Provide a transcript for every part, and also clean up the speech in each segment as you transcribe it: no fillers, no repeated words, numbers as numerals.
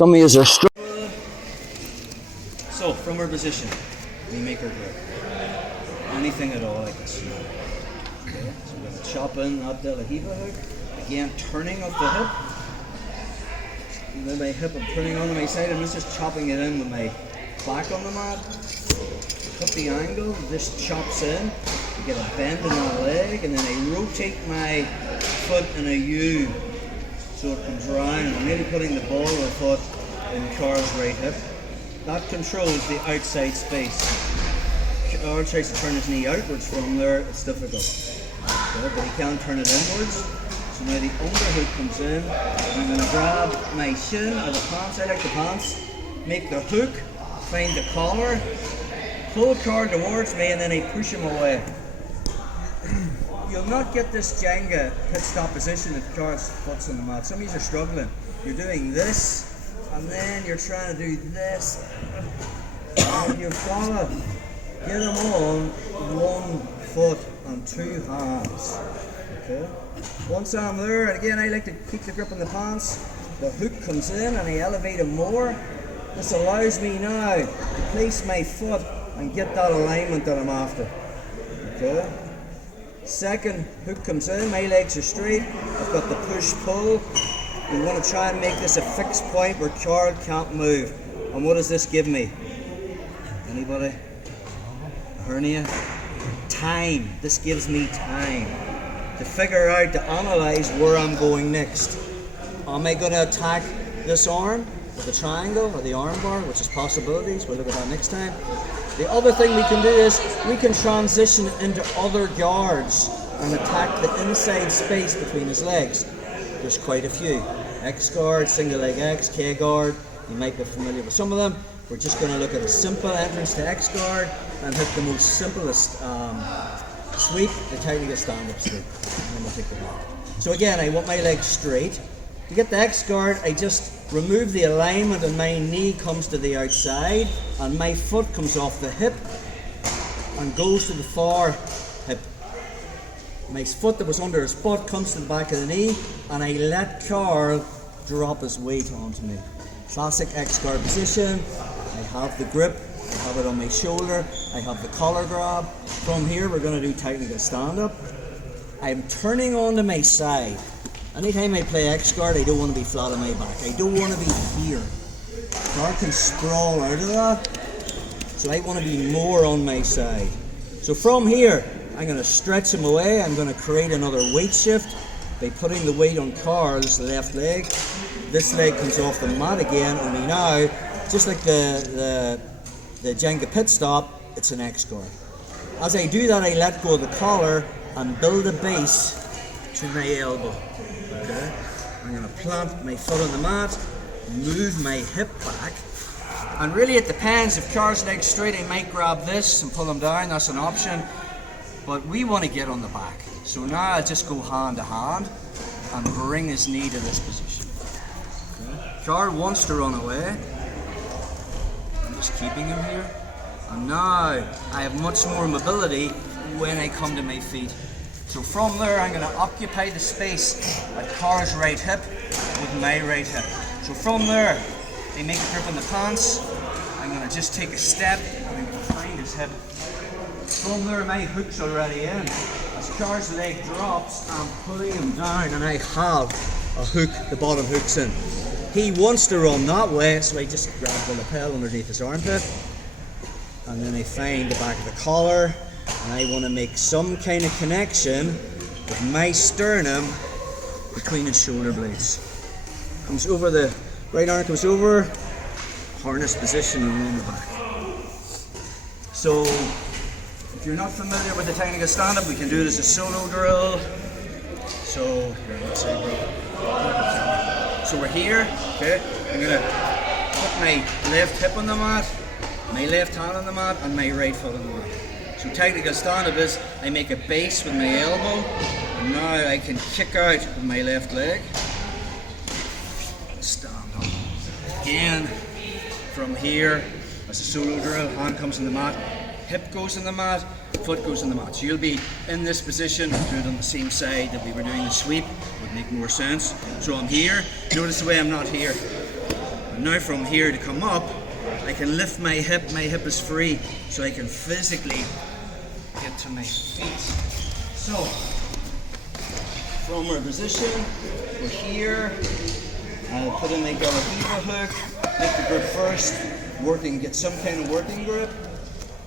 Some of you are struggling. So, from our position, we make our grip. Anything at all like this. Okay, so we're going to chop in that De La Riva hook. Again, turning up the hip. And then my hip, I'm turning onto my side. I'm just chopping it in with my back on the mat. Cut the angle, this chops in. You get a bend in that leg, and then I rotate my foot in a U so it comes round. I'm really putting the ball of the foot in Carl's right hip. That controls the outside space. Carl tries to turn his knee outwards from there, it's difficult. Okay, but he can turn it inwards. So now the underhook comes in. I'm going to grab my shin or the pants, I like the pants, make the hook, find the collar, pull Carl towards me, and then I push him away. You'll not get this Jenga pit stop position if Carl's foot's on the mat. Some of you are struggling. You're doing this, and then you're trying to do this. And you've got to get them on one foot and two hands. Okay. Once I'm there, and again I like to keep the grip on the pants, the hook comes in and I elevate him more. This allows me now to place my foot and get that alignment that I'm after. Okay. Second hook comes in, my legs are straight, I've got the push-pull. We want to try and make this a fixed point where Carl can't move. And what does this give me? Anybody? A hernia? Time. This gives me time to figure out, to analyze where I'm going next. Am I going to attack this arm with the triangle or the arm bar, which is possibilities? We'll look at that next time. The other thing we can do is we can transition into other guards and attack the inside space between his legs. There's quite a few. X guard, single leg X, K guard. You might be familiar with some of them. We're just going to look at a simple entrance to X guard and hit the most simplest sweep, the technical stand-up sweep. And then we'll take the ball. So again, I want my legs straight. To get the X guard, I just remove the alignment and my knee comes to the outside and my foot comes off the hip and goes to the far hip. My foot that was under his foot comes to the back of the knee and I let Carl drop his weight onto me. Classic X guard position. I have the grip, I have it on my shoulder, I have the collar grab. From here we're going to do technical stand-up. I'm turning onto my side. Anytime I play X guard, I don't want to be flat on my back. I don't want to be here. Carl can sprawl out of that. So I want to be more on my side. So from here, I'm going to stretch him away. I'm going to create another weight shift by putting the weight on Carl's left leg. This leg comes off the mat again, only now, just like the Jenga pit stop, it's an X guard. As I do that, I let go of the collar and build a base to my elbow. Okay? I'm going to plant my foot on the mat, move my hip back, and really it depends. If Carl's leg's straight, I might grab this and pull him down, that's an option. But we want to get on the back. So now I'll just go hand to hand and bring his knee to this position. Okay. Carl wants to run away. I'm just keeping him here. And now I have much more mobility when I come to my feet. So from there I'm going to occupy the space at Carl's right hip with my right hip. So from there, I make a grip on the pants. I'm going to just take a step and I'm going to find his hip. From there, my hook's already in. As Carl's leg drops, I'm pulling him down and I have a hook, the bottom hook's in. He wants to run that way, so I just grab the lapel underneath his armpit. And then I find the back of the collar. And I want to make some kind of connection with my sternum between his shoulder blades. Comes over the right arm, comes over, harness position and on the back. So, if you're not familiar with the technical stand-up, we can do it as a solo drill. So, we're here, okay? I'm going to put my left hip on the mat, my left hand on the mat, and my right foot on the mat. So technical stand-up is I make a base with my elbow, and now I can kick out with my left leg. Stand up. Again, from here, as a solo drill, hand comes in the mat, hip goes in the mat, foot goes in the mat. So you'll be in this position, do it on the same side that we were doing the sweep, would make more sense. So I'm here, notice the way I'm not here. Now from here to come up, I can lift my hip is free, so I can physically get to my feet. So, from our position, we're here, I'll put in my Riva hook, make the grip first, get some kind of working grip.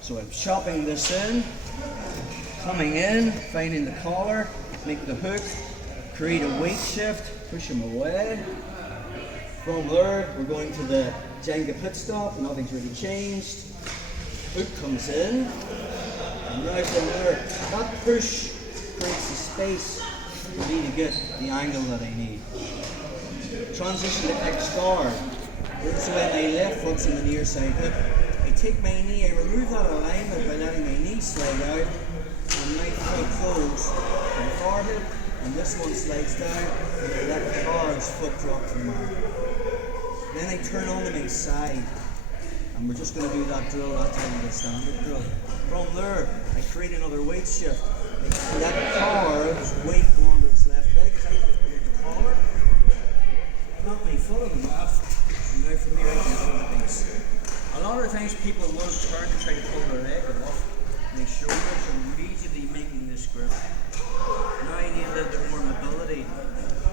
So I'm chopping this in, coming in, finding the collar, make the hook, create a weight shift, push him away. From there, we're going to the Jenga pit stop, nothing's really changed. Hook comes in, and now from there, that push creates the space for me to get the angle that I need. Transition to X guard. What's away my left foot's in the near side hip. I take my knee, I remove that alignment by letting my knee slide out, and my foot goes to the far hip, and this one slides down, and I let the car's foot drop from there. Then I turn on to my side, and we're just going to do that drill, that time the standard drill. From there, I create another weight shift. I let the car's weight go under his left leg, because I don't put the collar, not my foot on the mat, and now from here I get on the base. A lot of times people will turn to try to pull their leg off, and my shoulders are immediately making this grip. Now I need a little bit more mobility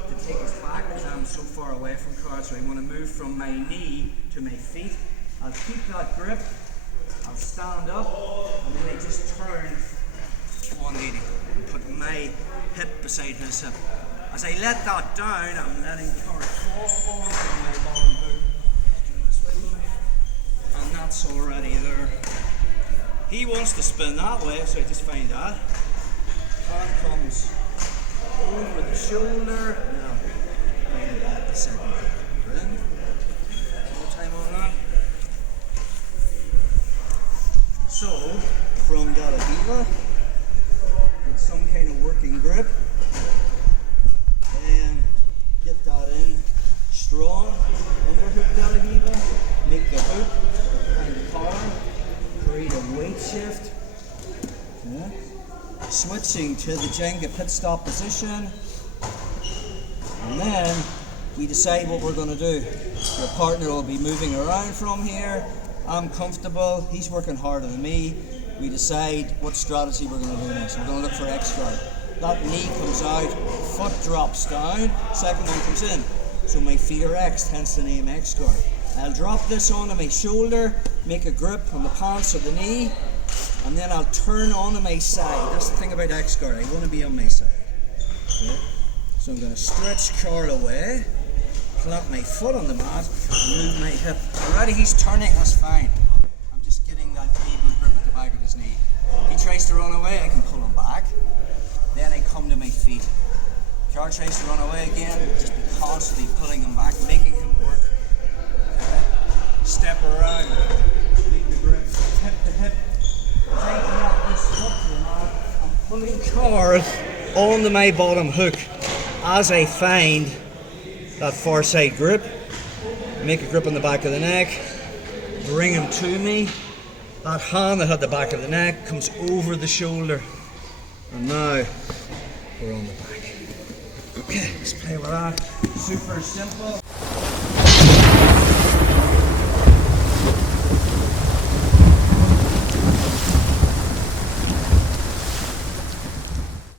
to take us back, because I'm so far away from car, so I want to move from my knee to my feet. I'll keep that grip, I'll stand up, and then I just turn 180 and put my hip beside his hip. As I let that down, I'm letting car fall onto my bottom hook. And that's already there. He wants to spin that way, so I just find that. Arm comes over the shoulder. Now, find that the second we're in. More time on that. So, from Riva, get some kind of working grip. Then get that in strong. Underhook Riva. Make the hook, find the collar, create a weight shift. Yeah. Switching to the Jenga pit stop position, and then we decide what we're going to do. Your partner will be moving around from here. I'm comfortable, he's working harder than me. We decide what strategy we're going to do next. We're going to look for X guard. That knee comes out, foot drops down, second one comes in. So my feet are X, hence the name X guard. I'll drop this onto my shoulder, make a grip on the pants or the knee, and then I'll turn onto my side. That's the thing about X guard, I want to be on my side. Okay. So I'm going to stretch Carl away, plant my foot on the mat, and move my hip. Already he's turning, that's fine. I'm just getting that able grip at the back of his knee. He tries to run away, I can pull him back. Then I come to my feet. Carl tries to run away again, just be constantly pulling him back, making him work. Okay. Step around, make the grip, hip to hip. Taking out this foot to the mat, I'm pulling Carl onto my bottom hook as I find that far side grip. Make a grip on the back of the neck, bring him to me. That hand that had the back of the neck comes over the shoulder, and now we're on the back. Okay, let's play with that. Super simple.